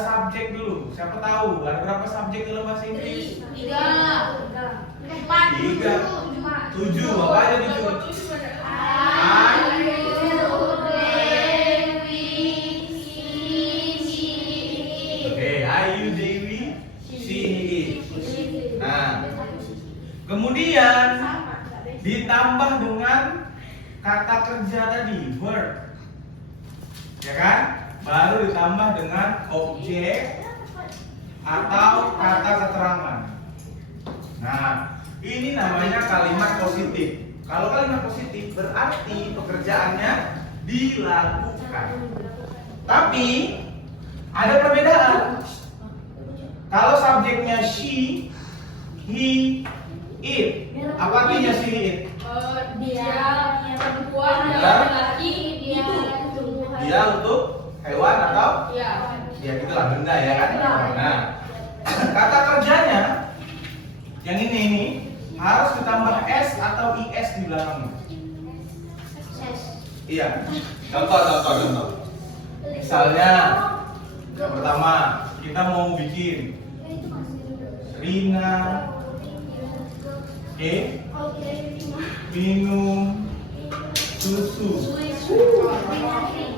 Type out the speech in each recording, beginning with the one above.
subjek dulu. Siapa tahu ada berapa subjek dalam bahasa Inggris? 3, 4, 7. Apa aja 7? Oke, Ayu, Dewi, si. Nah, kemudian ditambah dengan kata kerja tadi, verb, ya kan? Baru ditambah dengan objek atau kata keterangan. Nah, ini namanya kalimat positif. Kalau kalimat positif berarti pekerjaannya dilakukan. Tapi ada perbedaan. Kalau subjeknya she, he, it, apa artinya she, it? dia perempuan, Ya. laki-laki, Dia untuk hewan atau ya. ya gitulah, benda ya kan. Nah, kata kerjanya yang ini harus ditambah s atau is di belakangnya. Iya. Contoh. Misalnya yang pertama kita mau bikin Rina minum susu.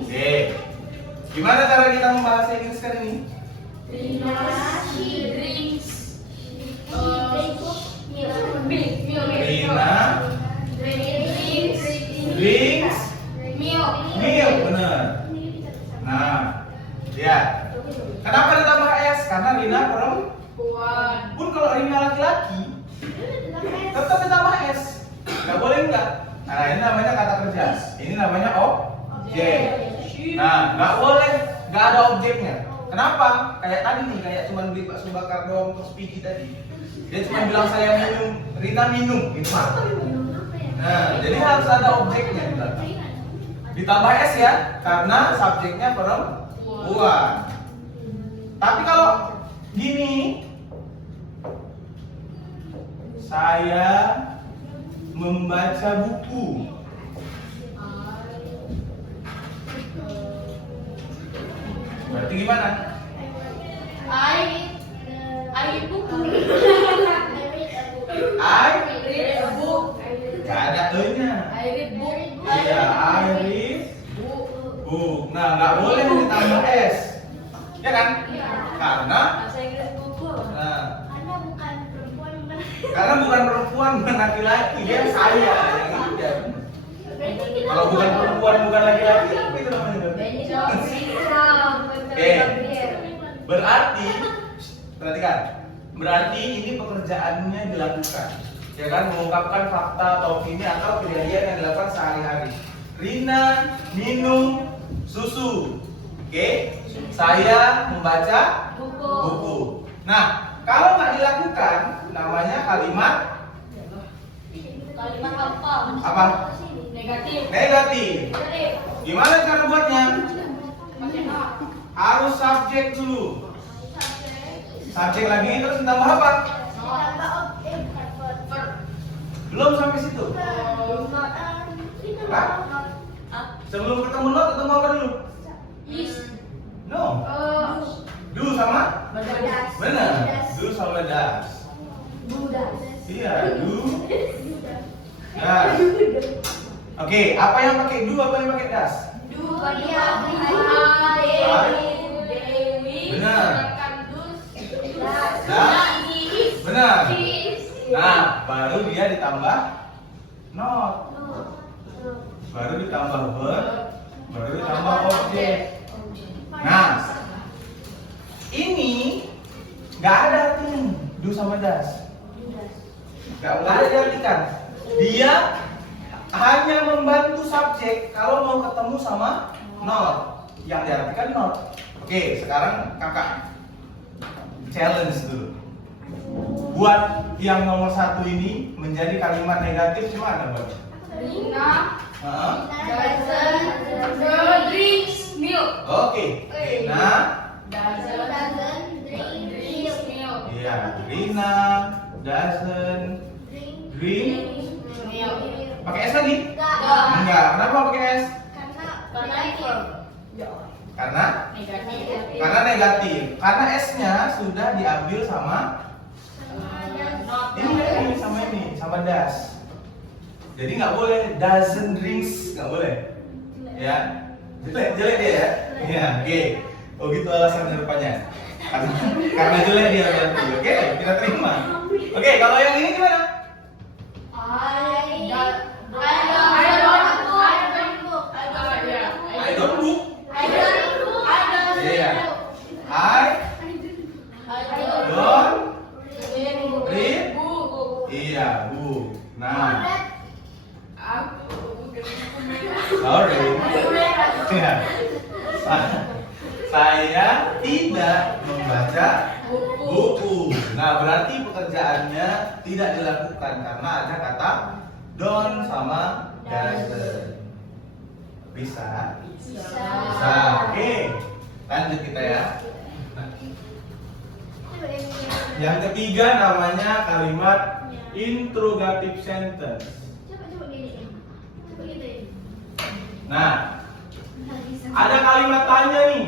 Oke. Gimana cara kita membahas Inggris kali ini? Rina drinks Rina drinks milk, benar. Nah, ya. Kenapa ditambah s? Karena Rina perempuan. Pun kalau Rina laki-laki, tetap ditambah s. Nggak boleh enggak? Nah, ini namanya kata kerja. Ini namanya objek. Nah, nggak boleh nggak ada objeknya. Kenapa? Kayak tadi nih, kayak cuma beli bakso bakar doang untuk Speedy tadi. Dia cuma bilang saya minum, Rina minum, gitu. Nah, jadi harus ada objeknya di belakang. Ditambah s ya, karena subjeknya perempuan. Tapi kalau gini, saya membaca buku. Berarti gimana? I buku. I Read a book. gak ada e-nya. I read book. Iya, I read book. Nah, nggak boleh ditambah s, ya kan? Karena Bahasa Inggris buku. nah, Karena bukan perempuan, karena bukan perempuan, bukan laki-laki, dia saya yang itu ya. Kalau bukan perempuan, bukan laki-laki, itu namanya. Oke. Berarti, perhatikan. Berarti ini pekerjaannya dilakukan, ya kan? Mengungkapkan fakta atau opini atau kejadian yang dilakukan sehari-hari. Rina minum susu. Oke. Saya membaca buku. Nah, kalau nggak dilakukan, namanya kalimat apa? Negatif. Negatif. Gimana cara buatnya? Pakai A. Harus subjek dulu. Subjek lagi terus ditambah apa? Belum sampai situ. Sebelum ketemu not ketemu apa dulu? Is. No. Do sama? Benar. Do sama das. Iya, do. Das. Oke, apa yang pakai do, apa yang pakai das? Benar. Benar. Nah, baru dia ditambah not. Baru ditambah verb, baru ditambah objek. Nah, ini nggak ada artinya do sama das. Nggak ada diartikan. Dia hanya membantu subjek kalau mau ketemu sama not. Yang diartikan not. Oke, sekarang kakak challenge dulu. Buat yang nomor 1 ini menjadi kalimat negatif gimana, Bang? Rina Heeh. drinks milk. Oke. Rina. Doesn't drink milk. Iya, Rina doesn't drink. Milk. Pakai S lagi? Enggak. Kenapa pakai S? Karena verb. Karena Negatif. negatif. Karena S-nya sudah diambil sama ini sama das. Jadi nggak boleh doesn't drinks, nggak boleh. Ya, jelek dia ya. Ya, oke. Oh gitu alasan depannya. Karena jelek dia berarti. Oke, kita terima. Oke, kalau yang ini gimana? I don't book. Iya. I don't read. Iya, bu. Nah, sorry. Ya. Saya tidak membaca buku. Nah, berarti pekerjaannya tidak dilakukan karena ada kata don't sama doesn't. Bisa? Bisa. Oke. Lanjut kita ya. Yang ketiga namanya kalimat interrogative sentence. Nah, ada kalimat tanya nih.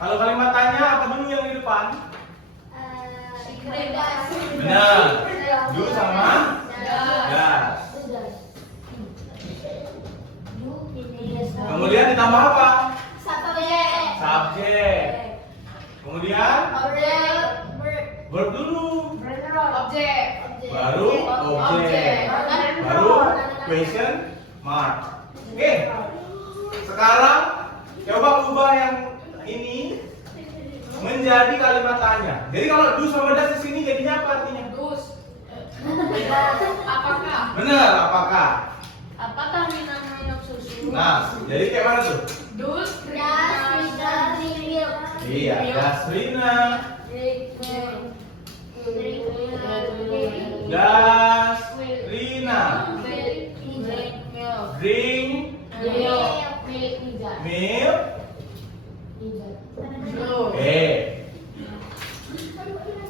Kalau kalimat tanya apa dulu yang di depan? Benar. Do sama das. Kemudian ditambah apa? Subjek. Kemudian verb dulu. Baru objek. Baru question mark. Oke. Sekarang coba ubah yang ini menjadi kalimat tanya. Jadi kalau do sama das di sini jadinya apa artinya? Apakah? Benar, apakah? Apakah Rina minum susu? Nah, jadi kayak mana tuh? Dus Iya, das Rina. Das Rina. Drink milk. Oke.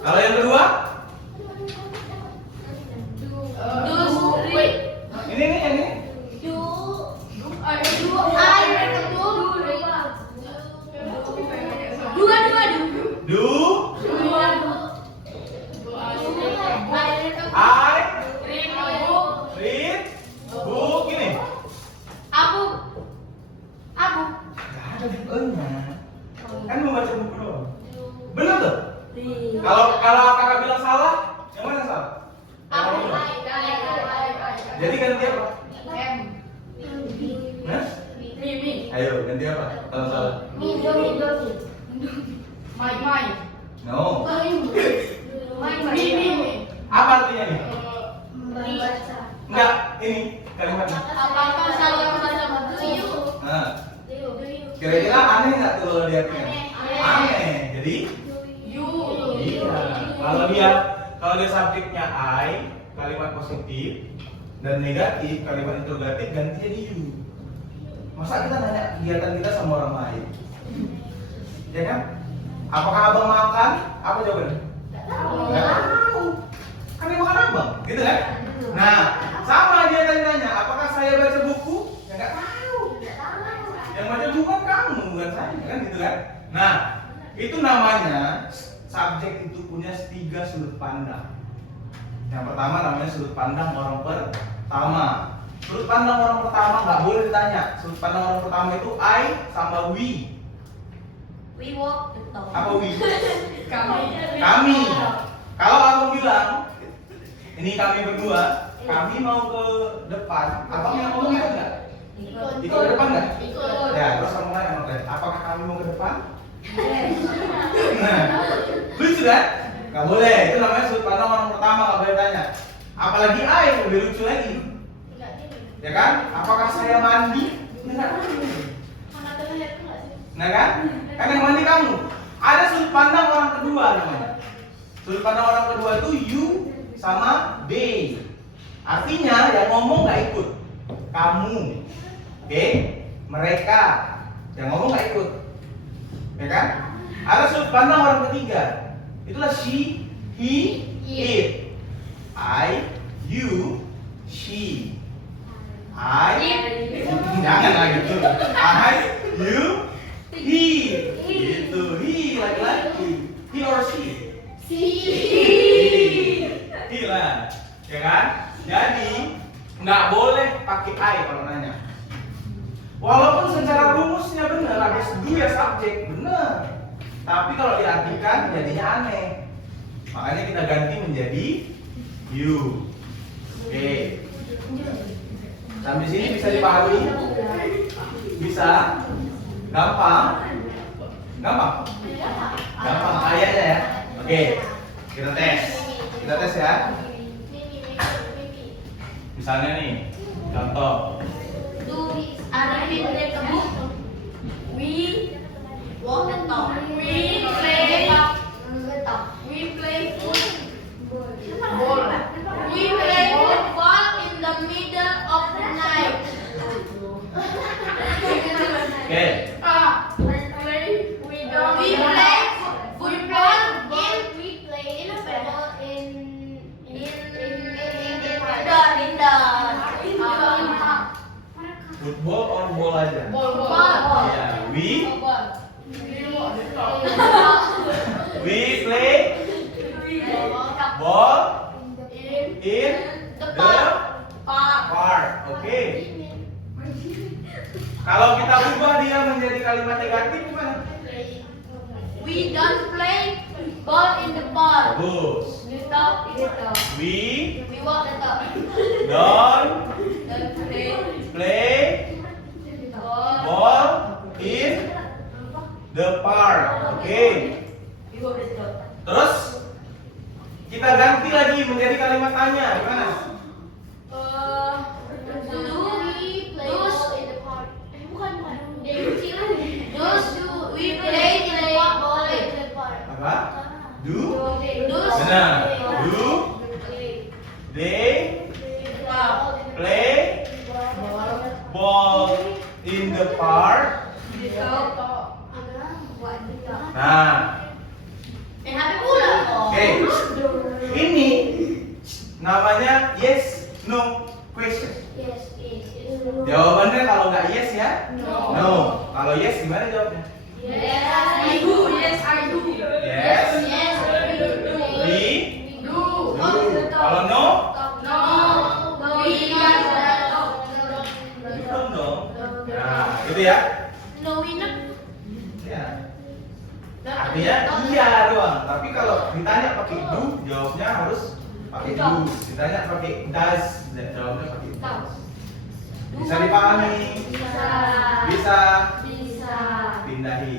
Kalau yang kedua? Ini yang ini. Do I read book ini? Gak ada e-nya. Kan membaca buku doang. Benar tuh? Kalau kakak bilang salah, yang mana yang salah? Jadi ganti apa? Nah? Ayo ganti apa? Kalau salah. No. Apa artinya nih? Enggak, ini kalimatnya. Apakah saya membaca buku? Nah, kira-kira aneh nggak tuh kalau lihatnya? Aneh. Jadi? Iya. Kalau dia subjeknya I, kalimat positif, dan negatif, kalimat interrogatif ganti jadi you. Masa kita nanya kegiatan kita sama orang lain? Ya kan? Apakah abang makan? Apa jawabannya? Nggak tahu. Kan dia makan abang, gitu kan? Nah, sama dia tadi nanya, apakah saya baca buku? Ya nggak tahu. Yang baca buku kan kamu, bukan saya, kan gitu kan? Nah, itu namanya subjek itu punya 3 sudut pandang. Yang pertama namanya sudut pandang orang pertama. Sudut pandang orang pertama nggak boleh ditanya. Sudut pandang orang pertama itu I sama we. Apa we? Kami. Kalau aku bilang, ini kami berdua, kami mau ke depan. Abang yang ngomong ikut nggak? Ikut ke depan nggak? Ya, terus kamu nanya sama saya, apakah kami mau ke depan? Nah, lucu kan? Gak boleh, itu namanya sudut pandang orang pertama, gak boleh tanya. Apalagi I, lebih lucu lagi. Ya kan? Apakah saya mandi? Nah kan? Kan yang mandi kamu. Ada sudut pandang orang kedua namanya. Sudut pandang orang kedua itu you sama they. Artinya yang ngomong gak ikut. Kamu. Oke? Mereka. Yang ngomong gak ikut. Ya kan? Ada sudut pandang orang ketiga. Itulah she, he, it. I, you, she. I, jangan lagi tuh. I, you, He. Gitu. He laki-laki. He or she? He lah. Ya kan? Jadi nggak boleh pakai I kalau nanya. Walaupun secara rumusnya benar, habis do ya subjek, benar. Tapi kalau diartikan jadinya aneh. Makanya kita ganti menjadi you. Oke. Sampai sini bisa dipahami? Bisa? Gampang? Gampang? Gampang kayaknya ya. Oke. Kita tes. Kita tes ya. Misalnya nih, contoh. Arifin read a book. We walk the talk. We play football. We play football in the middle of the night. Oke. We play football Football or ball aja? Ball. Ya, we play ball in the park. Oke. Kalau kita ubah dia menjadi kalimat negatif gimana? We don't play ball in the park. Bagus. We talk in the talk. We We walk the talk. don't Don't play ball. ball in the park. Oke. We walk the talk. Terus kita ganti lagi menjadi kalimat tanya. Gimana? Do we play ball in the park? Bukan. We play ball in the park. Apa? Do? Dus. Benar. Do they play ball in the park? Nah, HP pula kok. oke. Ini namanya yes no question. Jawabannya kalau nggak yes ya? No. Kalau yes gimana jawabnya? Yes, I do. Yes, I do. Yes. Yes, We do. do. Kalau no? No. We Belum dong. Nah, gitu ya. no, we not. Ya. Artinya iya doang. Tapi kalau ditanya pakai do, jawabnya harus pakai do. Ditanya pakai does, jawabnya pakai does. Bisa dipahami? Bisa pindahi.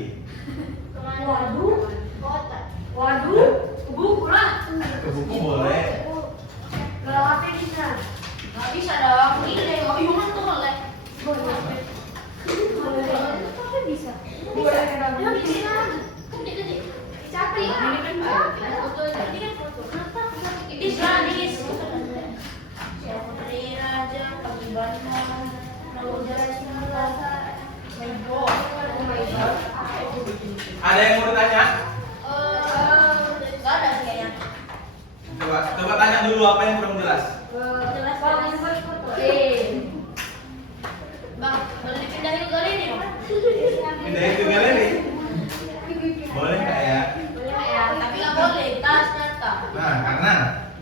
Waduh, buku lah. Ke buku boleh. Gak bisa dong. Ini deh, mau human tuh boleh. Ada yang mau ditanya? Gak ada sih kayaknya. Coba tanya dulu apa yang kurang jelas. Bang, boleh dipindahin ke ini? Pindahin ke galeri. Boleh nggak ya? Tapi nggak boleh, tas nyata. Nah, karena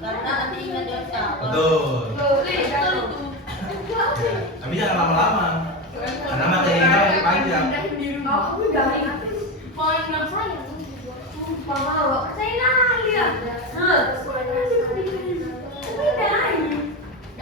Nanti ingat nyata. betul. Tapi jangan lama-lama. Karena materinya masih panjang. Poin 6 saya.